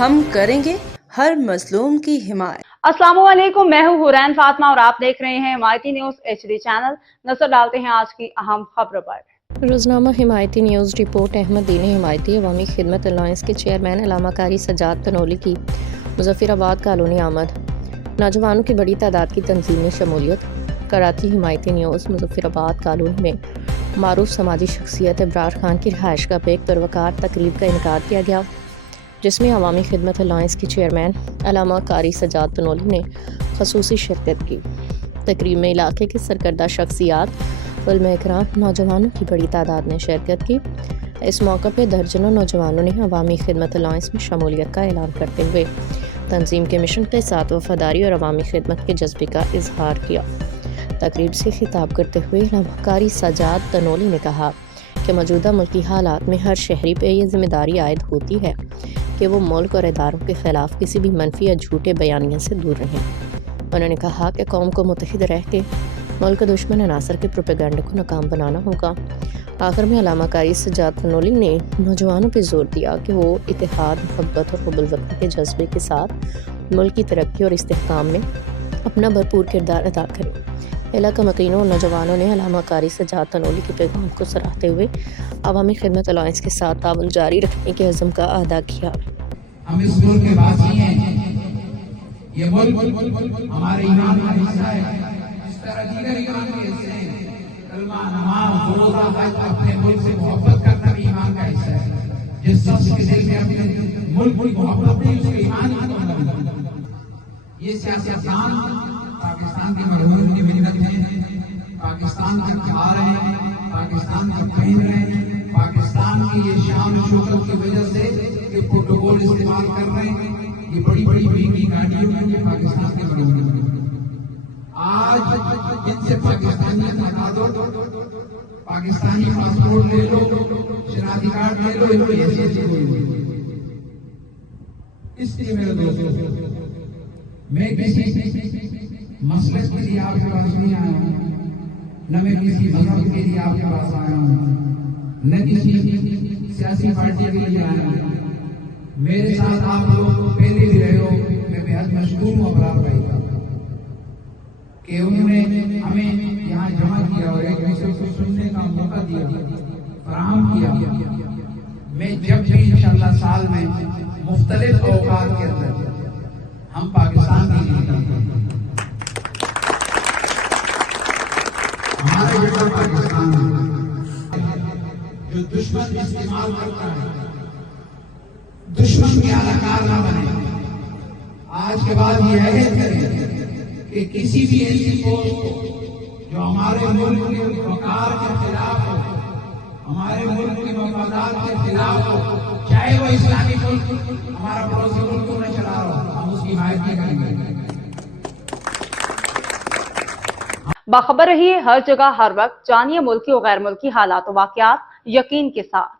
ہم کریں گے ہر مظلوم کی حمایت۔ السلام علیکم، میں ہوں حورین فاطمہ اور آپ دیکھ رہے ہیں حمایتی نیوز HD چینل۔ نظر ڈالتے ہیں آج کی اہم خبروں پر۔ روزنامہ حمایتی نیوز رپورٹ۔ احمد دین حمایتی عوامی خدمت الائنس کے چیئرمین علامہ قاری سجاد تنولی کی مظفر آباد کالونی آمد۔ نوجوانوں کی بڑی تعداد کی تنظیم میں شمولیت۔ کراچی۔ حمایتی نیوز مظفر آباد کالونی میں معروف سماجی شخصیت ابرار خان کی رہائش گاہ پہ ایک پروقار تقریب کا انعقاد کیا گیا، جس میں عوامی خدمت الائنس کے چیئرمین علامہ قاری سجاد تنولی نے خصوصی شرکت کی۔ تقریب میں علاقے کے سرکردہ شخصیات، علماء اکرام، نوجوانوں کی بڑی تعداد نے شرکت کی۔ اس موقع پہ درجنوں نوجوانوں نے عوامی خدمت الائنس میں شمولیت کا اعلان کرتے ہوئے تنظیم کے مشن کے ساتھ وفاداری اور عوامی خدمت کے جذبے کا اظہار کیا۔ تقریب سے خطاب کرتے ہوئے علامہ قاری سجاد تنولی نے کہا کہ موجودہ ملکی حالات میں ہر شہری پہ یہ ذمہ داری عائد ہوتی ہے کہ وہ ملک اور اداروں کے خلاف کسی بھی منفی یا جھوٹے بیانیے سے دور رہیں۔ انہوں نے کہا کہ قوم کو متحد رہ کے ملک دشمن عناصر کے پروپیگنڈے کو ناکام بنانا ہوگا۔ آخر میں علامہ قاری سجاد تنولی نے نوجوانوں پہ زور دیا کہ وہ اتحاد، محبت اور حب الوطنی کے جذبے کے ساتھ ملک کی ترقی اور استحکام میں اپنا بھرپور کردار ادا کریں۔ علاقہ مکینوں اور نوجوانوں نے علامہ قاری سجاد تنولی کے پیغام کو سراہتے ہوئے عوامی خدمت الائنس کے ساتھ تعاون جاری رکھنے کے عزم کا اعادہ کیا۔ ہم اس ملک کے واسی ہیں، یہ ملک ہمارے ایمان کا حصہ ہے، اس طرح دیگر ایمان کے حصے ہیں۔ کلمہ، نماز، روزہ، حج، اپنے ملک سے محبت کرنا بھی ایمان کا حصہ ہے۔ جس شخص کے دل میں اپنے ملک کی محبت نہیں، اس کے ایمان ہی نہیں۔ یہ سیاستدان پاکستان کے مرہون کی ملت ہیں، پاکستان کے پیار ہیں، پاکستان کے بہن ہیں، پاکستان کی یہ شان و شوکت کی وجہ سے یہ پروٹوکول استعمال کر رہے ہیں، یہ بڑی بڑی مہنگی گاڑیوں میں یہ پاکستان کے مرہون ہیں۔ آج جن سے پاکستانیت ہٹا دو، پاکستانی پاسپورٹ لے لو، شناختی کارڈ لے لو، ان کو حیثیت سے کوئی نہیں۔ اس لیے میرے دوستو، میں کسی مسلک کے لیے آپ کے پاس نہیں آیا ہوں، نہ میں کسی مذہب کے لیے آپ کے پاس آیا ہوں، نہ کسی سیاسی پارٹی کے لیے آیا ہوں۔ میرے ساتھ آپ لوگ پہلے بھی رہے ہو، میں بہت مشکور ہوں ابرار بھائی کا کہ انہوں نے ہمیں یہاں جمع کیا اور ایک دوسرے کو سننے کا موقع دیا، فراہم کیا۔ میں جب بھی انشاءاللہ سال میں مختلف اوقات کے اندر ہم پاکستان کے لیے کرتے ہیں، ہمارے بیٹا پاکستان جو دشمن استعمال کرتا ہے، دشمن کے اہلکار نہ بنے۔ آج کے بعد یہ عہد کریں کہ کسی بھی ایسی فوج کو جو ہمارے ملک کے وقار کے خلاف ہو، ہمارے ملک کے مفادات کے خلاف ہو، چاہے وہ اسلامی ملک ہمارا پڑوسی ملک کو نہ چلا رہا ہو، ہم اس کی حمایت نہیں کریں گے۔ باخبر رہیے ہر جگہ ہر وقت، جانیے ملکی و غیر ملکی حالات و واقعات یقین کے ساتھ۔